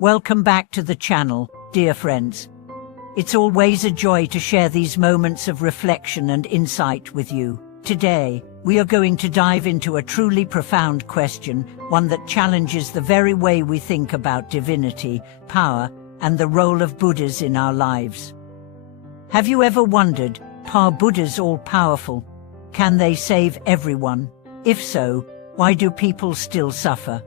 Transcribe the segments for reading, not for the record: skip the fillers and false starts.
Welcome back to the channel, dear friends. It's always a joy to share these moments of reflection and insight with you. Today, we are going to dive into a truly profound question, one that challenges the very way we think about divinity, power, and the role of Buddhas in our lives. Have you ever wondered, are Buddhas all-powerful? Can they save everyone? If so, why do people still suffer?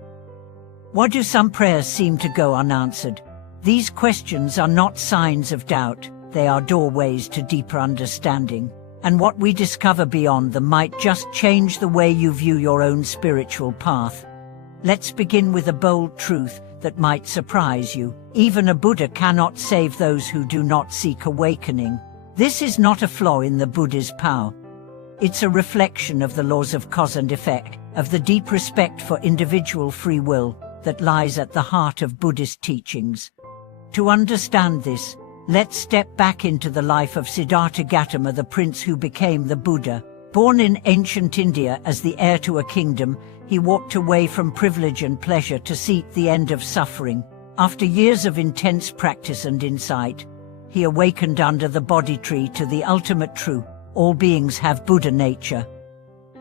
Why do some prayers seem to go unanswered? These questions are not signs of doubt, they are doorways to deeper understanding. And what we discover beyond them might just change the way you view your own spiritual path. Let's begin with a bold truth that might surprise you. Even a Buddha cannot save those who do not seek awakening. This is not a flaw in the Buddha's power. It's a reflection of the laws of cause and effect, of the deep respect for individual free will that lies at the heart of Buddhist teachings. To understand this, let's step back into the life of Siddhartha Gautama, the prince who became the Buddha. Born in ancient India as the heir to a kingdom, he walked away from privilege and pleasure to seek the end of suffering. After years of intense practice and insight, he awakened under the Bodhi tree to the ultimate truth. All beings have Buddha nature.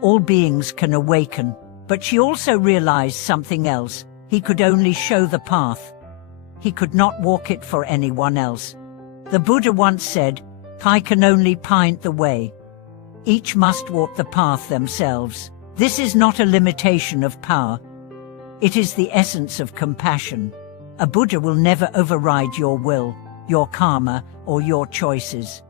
All beings can awaken. But she also realized something else. He could only show the path. He could not walk it for anyone else. The Buddha once said, "I can only point the way. Each must walk the path themselves." This is not a limitation of power. It is the essence of compassion. A Buddha will never override your will, your karma, or your choices.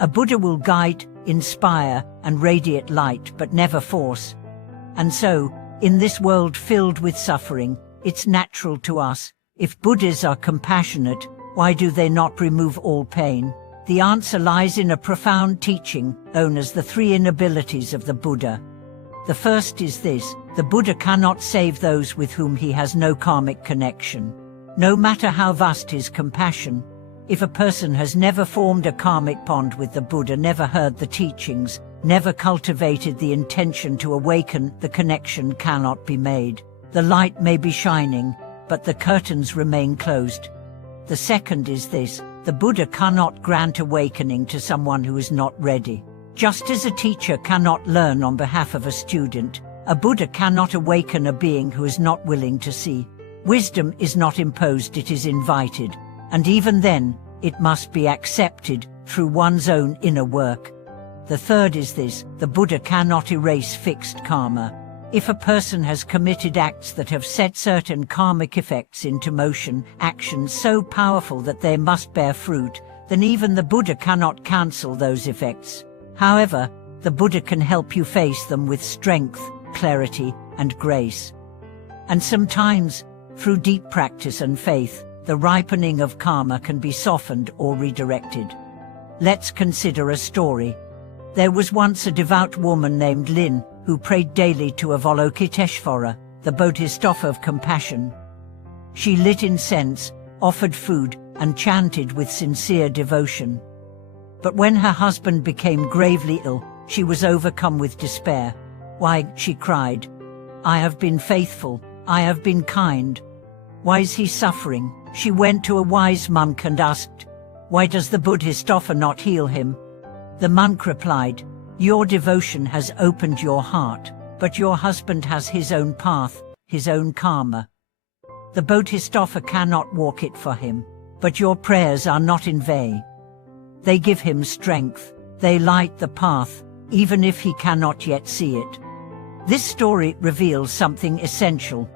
A Buddha will guide, inspire, and radiate light, but never force. And so, in this world filled with suffering, it's natural to ask, if Buddhas are compassionate, why do they not remove all pain? The answer lies in a profound teaching known as the three inabilities of the Buddha. The first is this: the Buddha cannot save those with whom he has no karmic connection. No matter how vast his compassion, if a person has never formed a karmic bond with the Buddha, never heard the teachings, never cultivated the intention to awaken, the connection cannot be made. The light may be shining, but the curtains remain closed. The second is this: the Buddha cannot grant awakening to someone who is not ready. Just as a teacher cannot learn on behalf of a student, a Buddha cannot awaken a being who is not willing to see. Wisdom is not imposed, it is invited. And even then, it must be accepted through one's own inner work. The third is this: the Buddha cannot erase fixed karma. If a person has committed acts that have set certain karmic effects into motion, actions so powerful that they must bear fruit, then even the Buddha cannot cancel those effects. However, the Buddha can help you face them with strength, clarity, and grace. And sometimes, through deep practice and faith, the ripening of karma can be softened or redirected. Let's consider a story. There was once a devout woman named Lin, who prayed daily to Avalokiteshvara, the Bodhisattva of compassion. She lit incense, offered food, and chanted with sincere devotion. But when her husband became gravely ill, she was overcome with despair. "Why," she cried, "I have been faithful, I have been kind. Why is he suffering?" She went to a wise monk and asked, "Why does the Bodhisattva not heal him?" The monk replied, "Your devotion has opened your heart, but your husband has his own path, his own karma. The Bodhisattva cannot walk it for him, but your prayers are not in vain. They give him strength, they light the path, even if he cannot yet see it." This story reveals something essential.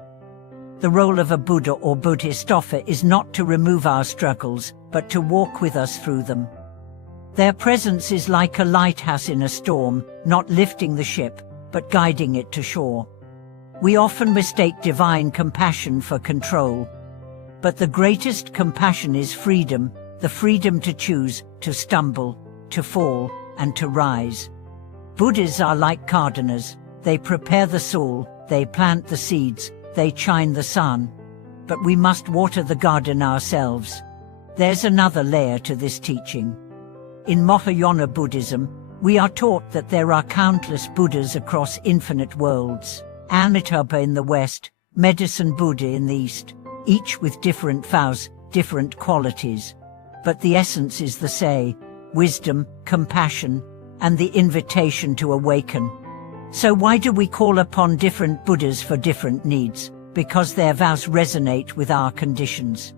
The role of a Buddha or Bodhisattva is not to remove our struggles, but to walk with us through them. Their presence is like a lighthouse in a storm, not lifting the ship, but guiding it to shore. We often mistake divine compassion for control. But the greatest compassion is freedom, the freedom to choose, to stumble, to fall, and to rise. Buddhas are like gardeners. They prepare the soil, they plant the seeds, they shine the sun. But we must water the garden ourselves. There's another layer to this teaching. In Mahayana Buddhism, we are taught that there are countless Buddhas across infinite worlds. Amitabha in the West, Medicine Buddha in the East. each with different vows, different qualities. But the essence is the same: wisdom, compassion, and the invitation to awaken. So why do we call upon different Buddhas for different needs? Because their vows resonate with our conditions.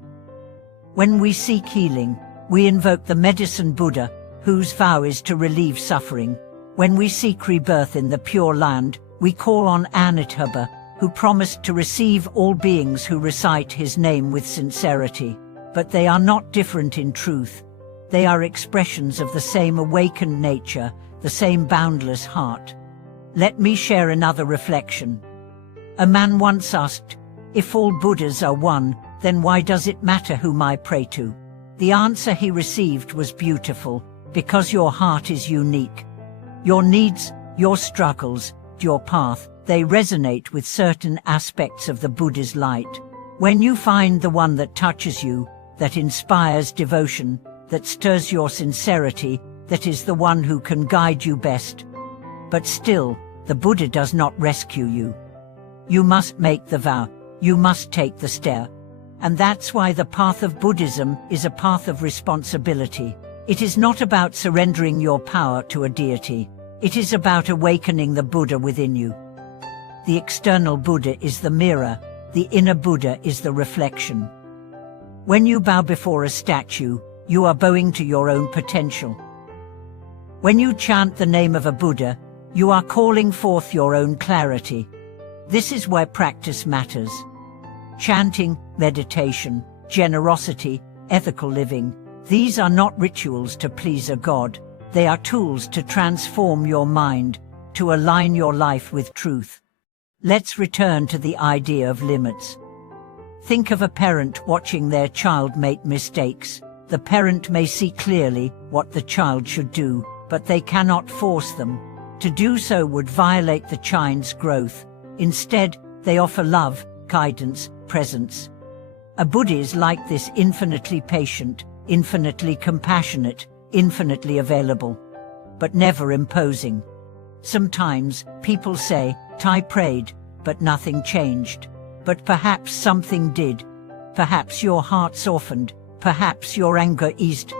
When we seek healing, we invoke the medicine Buddha, whose vow is to relieve suffering. When we seek rebirth in the Pure Land, we call on Amitabha, who promised to receive all beings who recite his name with sincerity. But they are not different in truth. They are expressions of the same awakened nature, the same boundless heart. Let me share another reflection. A man once asked, "If all Buddhas are one, then why does it matter whom I pray to?" The answer he received was beautiful: because your heart is unique. Your needs, your struggles, your path, they resonate with certain aspects of the Buddha's light. When you find the one that touches you, that inspires devotion, that stirs your sincerity, that is the one who can guide you best. But still, the Buddha does not rescue you. You must make the vow, you must take the step. And that's why the path of Buddhism is a path of responsibility. It is not about surrendering your power to a deity. It is about awakening the Buddha within you. The external Buddha is the mirror, the inner Buddha is the reflection. When you bow before a statue, you are bowing to your own potential. When you chant the name of a Buddha, you are calling forth your own clarity. This is where practice matters. Chanting, meditation, generosity, ethical living, these are not rituals to please a god. They are tools to transform your mind, to align your life with truth. Let's return to the idea of limits. Think of a parent watching their child make mistakes. The parent may see clearly what the child should do, but they cannot force them. To do so would violate the child's growth. Instead, they offer love, guidance, presence. A Buddha is like this: infinitely patient, infinitely compassionate, infinitely available, but never imposing. Sometimes people say, "I prayed, but nothing changed." But perhaps something did. Perhaps your heart softened. Perhaps your anger eased.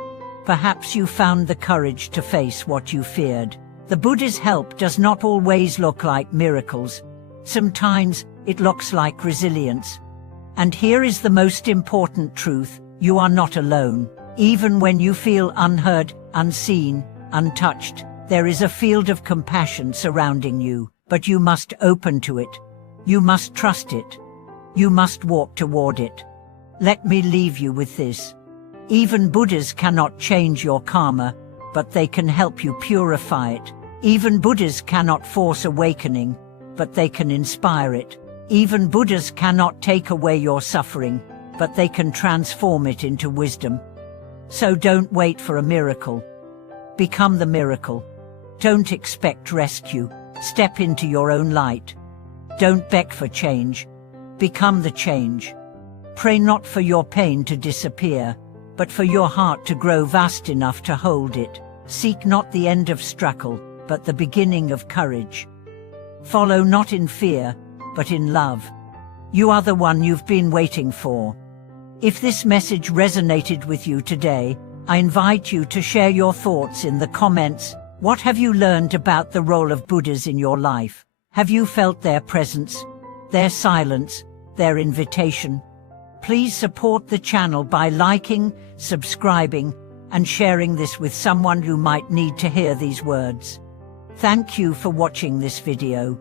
Perhaps you found the courage to face what you feared. The Buddha's help does not always look like miracles. Sometimes it looks like resilience. And here is the most important truth: you are not alone. Even when you feel unheard, unseen, untouched, there is a field of compassion surrounding you, but you must open to it. You must trust it. You must walk toward it. Let me leave you with this. Even Buddhas cannot change your karma, but they can help you purify it. Even Buddhas cannot force awakening, but they can inspire it. Even Buddhas cannot take away your suffering, but they can transform it into wisdom. So don't wait for a miracle. Become the miracle. Don't expect rescue. Step into your own light. Don't beg for change. Become the change. Pray not for your pain to disappear, but for your heart to grow vast enough to hold it. Seek not the end of struggle, but the beginning of courage. Follow not in fear, but in love. You are the one you've been waiting for. If this message resonated with you today, I invite you to share your thoughts in the comments. What have you learned about the role of Buddhas in your life? Have you felt their presence, their silence, their invitation? Please support the channel by liking, subscribing, and sharing this with someone who might need to hear these words. Thank you for watching this video.